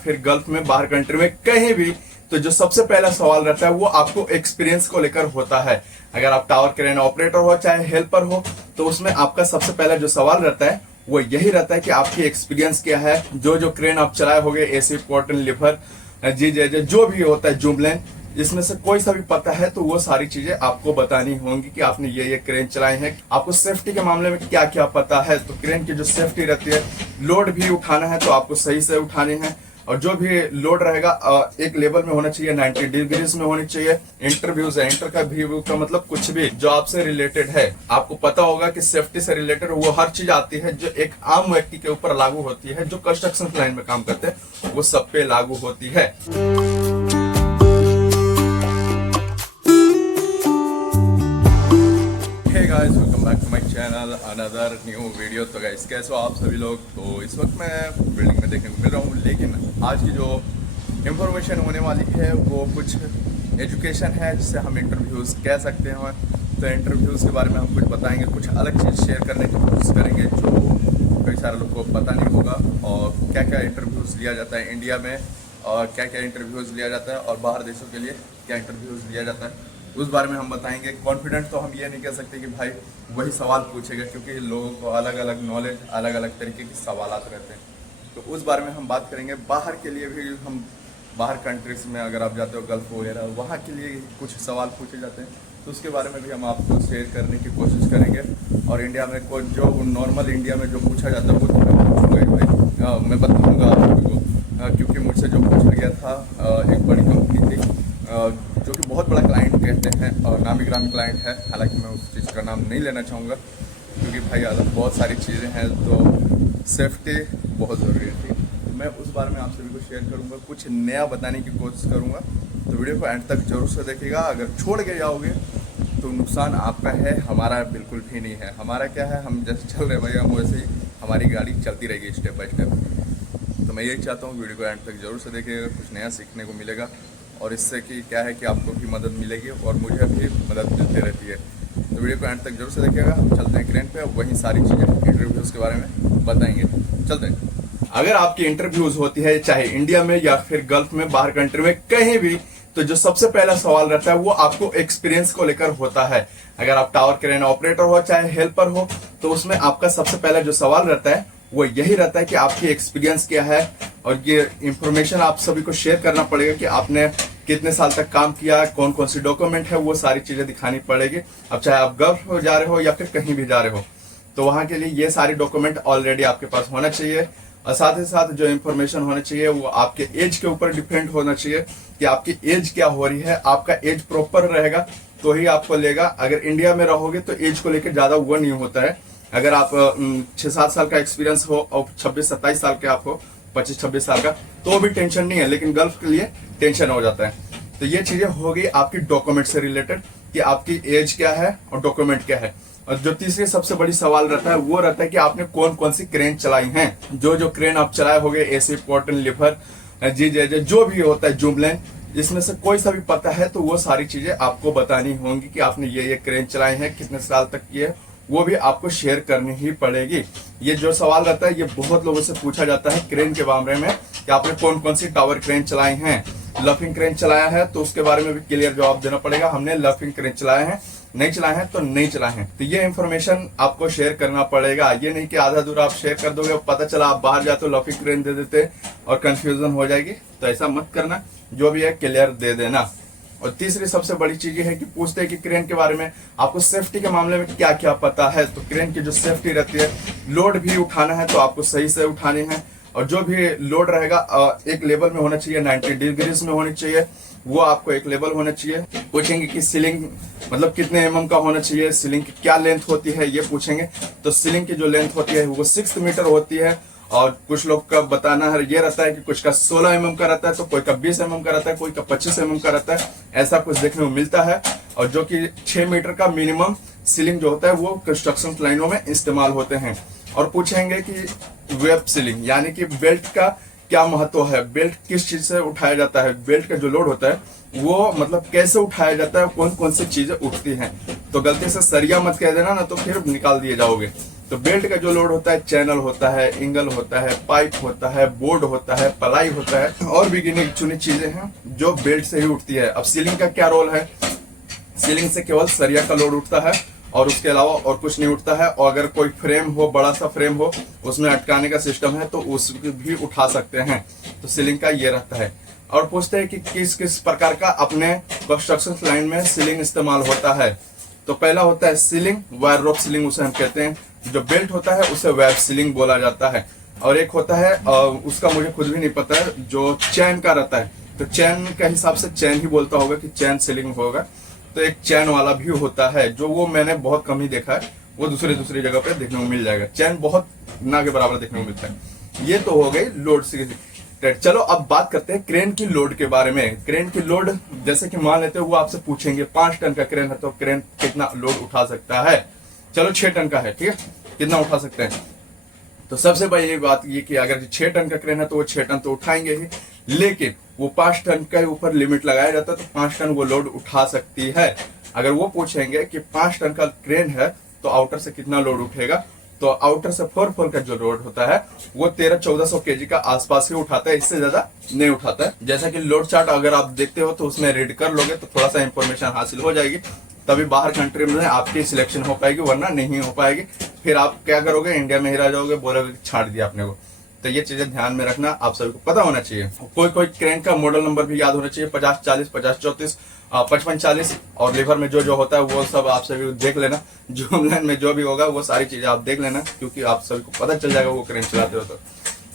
फिर गल्फ में, बाहर कंट्री में, कहीं भी, तो जो सबसे पहला सवाल रहता है वो आपको एक्सपीरियंस को लेकर होता है। अगर आप टावर क्रेन ऑपरेटर हो चाहे हेल्पर हो, तो उसमें आपका सबसे पहला जो सवाल रहता है वो यही रहता है कि आपकी एक्सपीरियंस क्या है। जो क्रेन आप चलाए होगे, एसी, पोर्टन, लिफर, जी जे जो भी होता है, जूमलेन, इसमें से कोई सा भी पता है तो वो सारी चीजें आपको बतानी होंगी कि आपने ये क्रेन चलाए हैं। आपको सेफ्टी के मामले में क्या क्या पता है, तो क्रेन की जो सेफ्टी रहती है, लोड भी उठाना है तो आपको सही से उठाने हैं, और जो भी लोड रहेगा एक लेवल में होना चाहिए, 90 डिग्रीज में होनी चाहिए। इंटरव्यूज है, इंटर का व्यू का मतलब कुछ भी जो आपसे रिलेटेड है। आपको पता होगा कि सेफ्टी से रिलेटेड वो हर चीज आती है जो एक आम व्यक्ति के ऊपर लागू होती है, जो कंस्ट्रक्शन लाइन में काम करते हैं वो सब पे लागू होती है। Hey guys, welcome back to my channel, another new video। तो गाइस कैसे हो आप सभी लोग। तो इस वक्त मैं बिल्डिंग में देखने को मिल रहा हूँ, लेकिन आज की जो इंफॉर्मेशन होने वाली है वो कुछ एजुकेशन है, जिससे हम इंटरव्यूज़ कह सकते हैं। तो इंटरव्यूज़ के बारे में हम कुछ बताएंगे, कुछ अलग चीज़ शेयर करने की कोशिश करेंगे जो कई सारे लोगों को पता नहीं होगा, और क्या क्या इंटरव्यूज़ लिया जाता है इंडिया में, और क्या क्या इंटरव्यूज़ लिया जाता है, और बाहर देशों के लिए क्या इंटरव्यूज़ लिया जाता है, उस बारे में हम बताएंगे। कॉन्फिडेंट तो हम ये नहीं कह सकते कि भाई वही सवाल पूछेगा, क्योंकि लोगों को अलग अलग नॉलेज, अलग अलग तरीके के सवालात रहते हैं। तो उस बारे में हम बात करेंगे। बाहर के लिए भी हम, बाहर कंट्रीज में अगर आप जाते हो, गल्फ वगैरह, वहाँ के लिए कुछ सवाल पूछे जाते हैं, तो उसके बारे में भी हम आपको शेयर करने की कोशिश करेंगे। और इंडिया में जो नॉर्मल इंडिया में जो पूछा जाता है वो तो मैं पूछूंगा ही भाई, मैं बताऊँगा आप लोगों को, क्योंकि मुझसे जो पूछा गया था, एक बड़ी कंपनी थी जो कि बहुत बड़ा क्लाइंट कहते हैं और नामी ग्रामी क्लाइंट है। हालांकि मैं उस चीज़ का नाम नहीं लेना चाहूँगा, क्योंकि भाई बहुत सारी चीज़ें हैं, तो सेफ्टी बहुत ज़रूरी थी। तो मैं उस बारे में आप सभी को शेयर करूँगा, कुछ नया बताने की कोशिश करूँगा। तो वीडियो को एंड तक जरूर से देखिएगा। अगर छोड़ के जाओगे तो नुकसान आपका है, हमारा बिल्कुल भी नहीं है। हमारा क्या है, हम जैसे चल रहे भाई, हम वैसे ही हमारी गाड़ी चलती रहेगी स्टेप बाय स्टेप। तो मैं यही चाहता हूँ, वीडियो को एंड तक जरूर से देखिएगा, कुछ नया सीखने को मिलेगा, और इससे कि क्या है कि आपको भी मदद मिलेगी और मुझे भी मदद मिलती रहती है। तो वीडियो को एंड तक जरूर से देखिएगा। हम चलते हैं क्रेन पे, वहीं सारी चीज़ें इंटरव्यूज़ के बारे में बताएंगे। चलते हैं। अगर आपकी इंटरव्यूज़ होती है चाहे इंडिया में या फिर गल्फ में, बाहर कंट्री में, कहीं भी, तो जो सबसे पहला सवाल रहता है वो आपको एक्सपीरियंस को लेकर होता है। अगर आप टावर क्रेन ऑपरेटर हो चाहे हेल्पर हो, तो उसमें आपका सबसे पहला जो सवाल रहता है वो यही रहता है कि आपकी एक्सपीरियंस क्या है, और ये इंफॉर्मेशन आप सभी को शेयर करना पड़ेगा कि आपने कितने साल तक काम किया, कौन कौन सी डॉक्यूमेंट है, वो सारी चीजें दिखानी पड़ेगी। अब चाहे आप गल्फ हो जा रहे हो या फिर कहीं भी जा रहे हो, तो वहां के लिए ये सारी डॉक्यूमेंट ऑलरेडी आपके पास होना चाहिए। और साथ ही साथ जो इन्फॉर्मेशन होना चाहिए वो आपके एज के ऊपर डिपेंड होना चाहिए कि आपकी एज क्या हो रही है। आपका एज प्रॉपर रहेगा तो ही आपको लेगा। अगर इंडिया में रहोगे तो एज को लेकर ज्यादा वो नहीं होता है। अगर आप 6-7 साल का एक्सपीरियंस हो और 26-27 साल के आप हो, 25-26 साल का, तो भी टेंशन नहीं है, लेकिन गल्फ के लिए टेंशन हो जाता है। तो ये चीजें हो गई आपकी डॉक्यूमेंट से रिलेटेड कि आपकी एज क्या है और डॉक्यूमेंट क्या है। और जो तीसरी सबसे बड़ी सवाल रहता है वो रहता है कि आपने कौन कौन सी क्रेन चलाई हैं। जो क्रेन आप चलाए होगे, एसी, पोर्टन, लिफर, जी जे जो भी होता है, जूमलेन, इसमें से कोई सा भी पता है तो वो सारी चीजें आपको बतानी होंगी कि आपने ये क्रेन चलाए हैं, कितने साल तक किए, वो भी आपको शेयर करनी ही पड़ेगी। ये जो सवाल रहता है ये बहुत लोगों से पूछा जाता है क्रेन के बारे में कि आपने कौन कौन सी टावर क्रेन चलाई हैं। लफिंग क्रेन चलाया है तो उसके बारे में भी क्लियर जवाब देना पड़ेगा, हमने लफिंग क्रेन चलाए हैं, नहीं चलाए हैं तो नहीं चलाए हैं। तो ये इन्फॉर्मेशन आपको शेयर करना पड़ेगा। ये नहीं कि आधा अधूरा आप शेयर कर दोगे, पता चला आप बाहर जाते हो लफिंग क्रेन दे देते और कंफ्यूजन हो जाएगी। तो ऐसा मत करना, जो भी है क्लियर दे देना। और तीसरी सबसे बड़ी चीज है कि पूछते हैं कि क्रेन के बारे में आपको सेफ्टी के मामले में क्या क्या पता है। तो क्रेन की जो सेफ्टी रहती है, लोड भी उठाना है तो आपको सही से उठाने हैं, और जो भी लोड रहेगा एक लेवल में होना चाहिए, 90 डिग्रीज में होनी चाहिए, वो आपको एक लेवल होना चाहिए। पूछेंगे कि सीलिंग मतलब कितने mm का होना चाहिए, सीलिंग की क्या लेंथ होती है, ये पूछेंगे। तो सीलिंग की जो लेंथ होती है वो 6 मीटर होती है, और कुछ लोग का बताना है ये रहता है कि कुछ का 16 mm का रहता है, तो कोई का 20 mm का रहता है, कोई का 25 mm का रहता है, ऐसा कुछ देखने को मिलता है। और जो कि 6 मीटर का मिनिमम सीलिंग जो होता है वो कंस्ट्रक्शन लाइनों में इस्तेमाल होते हैं। और पूछेंगे कि वेब सीलिंग यानी कि बेल्ट का क्या महत्व है, बेल्ट किस चीज से उठाया जाता है, बेल्ट का जो लोड होता है वो मतलब कैसे उठाया जाता है, कौन कौन सी चीजें उठती हैं। तो गलती से सरिया मत कह देना ना, तो फिर निकाल दिए जाओगे। तो बेल्ट का जो लोड होता है, चैनल होता है, एंगल होता है, पाइप होता है, बोर्ड होता है, पलाई होता है और भी गिनी चुनी चीजें हैं जो बेल्ट से ही उठती है। अब सीलिंग का क्या रोल है? सीलिंग से केवल सरिया का लोड उठता है और उसके अलावा और कुछ नहीं उठता है। और अगर कोई फ्रेम हो, बड़ा सा फ्रेम हो, उसमें अटकाने का सिस्टम है तो उसको भी उठा सकते हैं। तो सीलिंग का ये रहता है। और पूछते हैं कि किस किस प्रकार का अपने कंस्ट्रक्शन लाइन में सीलिंग इस्तेमाल होता है। तो पहला होता है सीलिंग, वायर रोप सीलिंग उसे हम कहते हैं। जो बेल्ट होता है उसे वेब सीलिंग बोला जाता है। और एक होता है उसका मुझे खुद भी नहीं पता है, जो चैन का रहता है। तो चैन के हिसाब से चैन ही बोलता होगा कि चैन सीलिंग होगा। तो एक चैन वाला भी होता है, जो वो मैंने बहुत कम ही देखा है, वो दूसरी जगह पे देखने को मिल जाएगा। चैन बहुत ना के बराबर देखने को मिलता है। ये तो हो गई लोड से। चलो अब बात करते हैं क्रेन की लोड के बारे में। क्रेन की लोड जैसे कि मान लेते हैं वो आपसे पूछेंगे 5 टन का क्रेन है तो क्रेन कितना लोड उठा सकता है। चलो 6 टन का है, ठीक है, कितना उठा सकते हैं? तो सबसे बड़ी बात ये कि अगर 6 टन का क्रेन है तो वो 6 टन तो उठाएंगे ही, लेकिन वो 5 टन के ऊपर लिमिट लगाया जाता है तो 5 टन वो लोड उठा सकती है। अगर वो पूछेंगे कि 5 टन का क्रेन है तो आउटर से कितना लोड उठेगा, तो आउटर से 4 का जो लोड होता है वो 1300-1400 केजी का आसपास ही उठाता है, इससे ज्यादा नहीं उठाता है। जैसा कि लोड चार्ट अगर आप देखते हो तो उसमें रीड कर लोगे तो थोड़ा सा इंफॉर्मेशन हासिल हो जाएगी, तभी बाहर कंट्री में आपकी सिलेक्शन हो पाएगी, वरना नहीं हो पाएगी। फिर आप क्या करोगे, इंडिया में ही रह जाओगे, बोलोगे छाड़ दिया आपने को। तो ये चीजें ध्यान में रखना, आप सभी को पता होना चाहिए। कोई क्रेन का मॉडल नंबर भी याद होना चाहिए, 5040, 5034, 5540 और लीवर में जो जो होता है वो सब आप सभी देख लेना। जूम लाइन में जो भी होगा वो सारी चीजें आप देख लेना, क्योंकि आप सभी को पता चल जाएगा वो क्रेन चलाते हो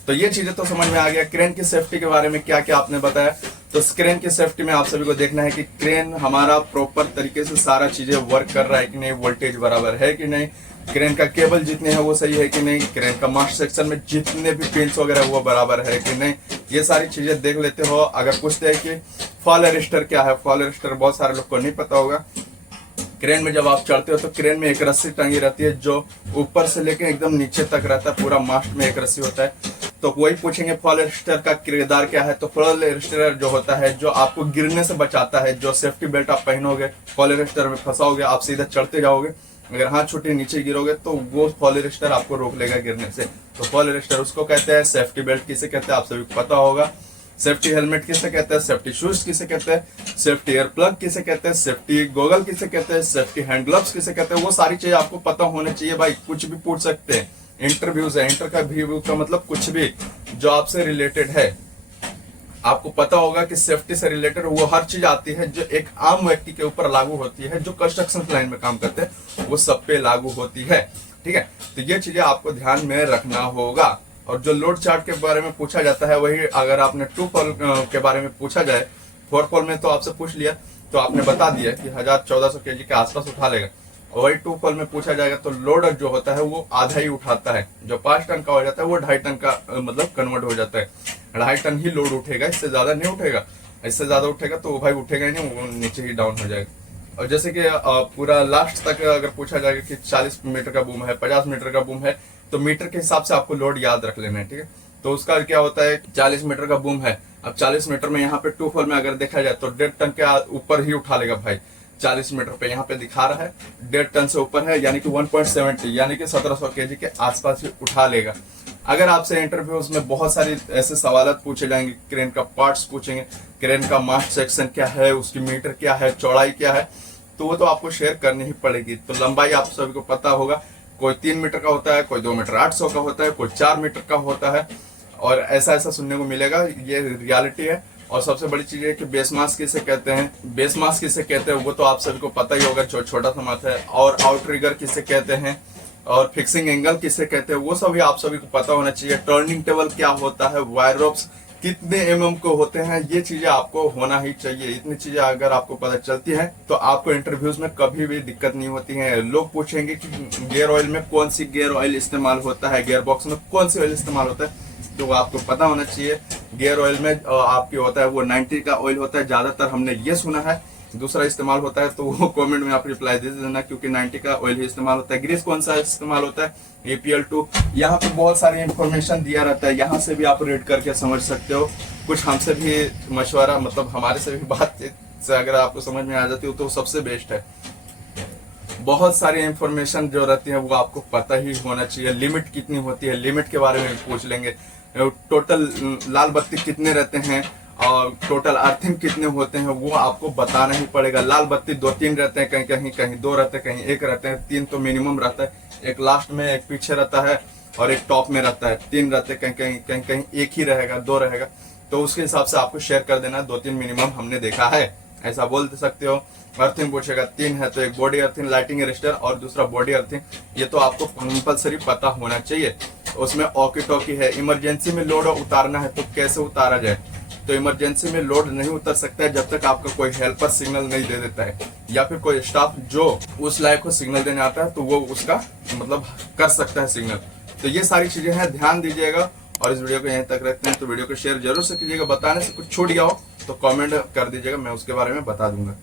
तो ये चीजें तो समझ में आ गया। क्रेन की सेफ्टी के बारे में क्या क्या आपने बताया। तो क्रेन की सेफ्टी में आप सभी को देखना है कि क्रेन हमारा प्रॉपर तरीके से सारा चीजें वर्क कर रहा है कि नहीं, वोल्टेज बराबर है कि नहीं, क्रेन का केबल जितने हैं वो सही है कि नहीं, क्रेन का मास्ट सेक्शन में जितने भी पिंस वगैरह वो बराबर है कि नहीं, ये सारी चीजें देख लेते हो। अगर पूछते हैं कि फॉल अरेस्टर क्या है, फॉल अरेस्टर बहुत सारे लोग को नहीं पता होगा। क्रेन में जब आप चढ़ते हो तो क्रेन में एक रस्सी टंगी रहती है जो ऊपर से लेके एकदम नीचे तक रहता है, पूरा मास्ट में एक रस्सी होता है। तो वही पूछेंगे फॉल अरेस्टर का किरदार क्या है। तो फॉल अरेस्टर जो होता है जो आपको गिरने से बचाता है, जो सेफ्टी बेल्ट आप पहनोगे, फॉल अरेस्टर में फंसाओगे, आप सीधा चढ़ते जाओगे, अगर हाथ छूटे नीचे गिरोगे तो वो फॉल अरेस्टर आपको रोक लेगा गिरने से। तो फॉल अरेस्टर उसको कहते हैं। सेफ्टी बेल्ट किसे कहते हैं आप सभी को पता होगा। सेफ्टी हेलमेट किसे कहते हैं, सेफ्टी शूज किसे कहते हैं, सेफ्टी एयर प्लग किसे कहते हैं, सेफ्टी गोगल किसे कहते हैं, सेफ्टी हैंड ग्लव्स किसे कहते हैं, वो सारी चीजें आपको पता होने चाहिए भाई। कुछ भी पूछ सकते हैं, इंटरव्यूज है, इंटर का व्यू का मतलब कुछ भी जो आपसे रिलेटेड है आपको पता होगा कि सेफ्टी से रिलेटेड वो हर चीज आती है जो एक आम व्यक्ति के ऊपर लागू होती है, जो कंस्ट्रक्शन लाइन में काम करते हैं वो सब पे लागू होती है, ठीक है। तो ये चीजें आपको ध्यान में रखना होगा। और जो लोड चार्ट के बारे में पूछा जाता है वही अगर आपने 2 फॉल के बारे में पूछा जाए, 4 फॉल में तो आपसे पूछ लिया तो आपने बता दिया कि 1400 केजी के आसपास उठा लेगा। वही 2 फॉल में पूछा जाएगा तो लोड जो होता है वो आधा ही उठाता है। जो 5 टन का हो जाता है वो 2.5 टन का मतलब कन्वर्ट हो जाता है। 2.5 टन ही लोड उठेगा, इससे ज्यादा नहीं उठेगा। इससे ज्यादा उठेगा तो वो भाई उठेगा ही नहीं, वो नीचे ही डाउन हो जाएगा। और जैसे कि पूरा लास्ट तक अगर पूछा जाएगा कि 40 मीटर का बूम है, 50 मीटर का बूम है, तो मीटर के हिसाब से आपको लोड याद रख लेना है, ठीक है। तो उसका क्या होता है, 40 मीटर का बूम है, अब 40 मीटर में यहाँ पे 2 फॉल में अगर देखा जाए तो 1.5 टन के ऊपर ही उठा लेगा भाई। 40 मीटर पे यहाँ पे दिखा रहा है 1.5 टन से ऊपर है, यानी कि 1.70 यानी कि 1700 केजी के आसपास ही उठा लेगा। अगर आपसे इंटरव्यूज में बहुत सारी ऐसे सवाल पूछे जाएंगे, क्रेन का पार्ट्स पूछेंगे, क्रेन का मास्ट सेक्शन क्या है, उसकी मीटर क्या है, चौड़ाई क्या है, तो वो तो आपको शेयर करनी ही पड़ेगी। तो लंबाई आप सभी को पता होगा, कोई 3 मीटर का होता है, कोई 2 मीटर 800 का होता है, कोई 4 मीटर का होता है, और ऐसा सुनने को मिलेगा, ये रियलिटी है। और सबसे बड़ी चीज है कि बेस मास किसे कहते हैं, बेस मास किसे कहते हैं वो तो आप सभी को पता ही होगा, छोटा सा मास है। और आउटरिगर किसे कहते हैं, और फिक्सिंग एंगल किसे कहते हैं वो सभी आप सभी को पता होना चाहिए। टर्निंग टेबल क्या होता है, वायर रोप्स कितने mm को होते हैं, ये चीजें आपको होना ही चाहिए। इतनी चीजें अगर आपको पता चलती हैं तो आपको इंटरव्यूज में कभी भी दिक्कत नहीं होती है। लोग पूछेंगे कि गियर ऑयल में कौन सी गियर ऑयल इस्तेमाल होता है, गियर बॉक्स में कौन सी ऑयल इस्तेमाल होता है, तो आपको पता होना चाहिए। गियर ऑयल में आपकी होता है वो 90 का ऑयल होता है ज्यादातर, हमने ये सुना है। दूसरा इस्तेमाल होता है तो वो कमेंट में आप रिप्लाई दे देना, क्योंकि 90 का ऑयल ही इस्तेमाल होता है। ग्रीस कौन सा इस्तेमाल होता है, APL2। यहाँ पे बहुत सारी इंफॉर्मेशन दिया रहता है, यहाँ से भी आप रीड करके समझ सकते हो। कुछ हमसे भी मशवरा, मतलब हमारे से भी बात से अगर आपको समझ में आ जाती हो तो सबसे बेस्ट है। बहुत सारी इंफॉर्मेशन जो रहती है वो आपको पता ही होना चाहिए। लिमिट कितनी होती है, लिमिट के बारे में पूछ लेंगे। टोटल लाल बत्ती कितने रहते हैं और टोटल अर्थिंग कितने होते हैं वो आपको बताना ही पड़ेगा। लाल बत्ती 2-3 रहते हैं, कहीं 2 रहते हैं, कहीं 1 रहते हैं, 3 तो मिनिमम रहता है। एक लास्ट में, एक पीछे रहता है और एक टॉप में रहता है। 3 रहते हैं, कहीं 1 ही रहेगा, 2 रहेगा। तो उसके हिसाब से आपको शेयर कर देना, 2-3 मिनिमम हमने देखा है, ऐसा बोल सकते हो। अर्थिंग पूछेगा 3 है तो एक बॉडी अर्थिंग लाइटिंग अरेस्टर और दूसरा बॉडी अर्थिंग, ये तो आपको कंपलसरी पता होना चाहिए। उसमें ऑकी टॉकी है, इमरजेंसी में लोड उतारना है तो कैसे उतारा जाए। तो इमरजेंसी में लोड नहीं उतर सकता है जब तक आपका कोई हेल्पर सिग्नल नहीं दे देता है, या फिर कोई स्टाफ जो उस लायक को सिग्नल देने आता है तो वो उसका मतलब कर सकता है सिग्नल। तो ये सारी चीजें हैं, ध्यान दीजिएगा। और इस वीडियो को यहीं तक रखते हैं, तो वीडियो को शेयर जरूर से कीजिएगा। बताने से कुछ छूट गया हो तो कमेंट कर दीजिएगा, मैं उसके बारे में बता दूंगा।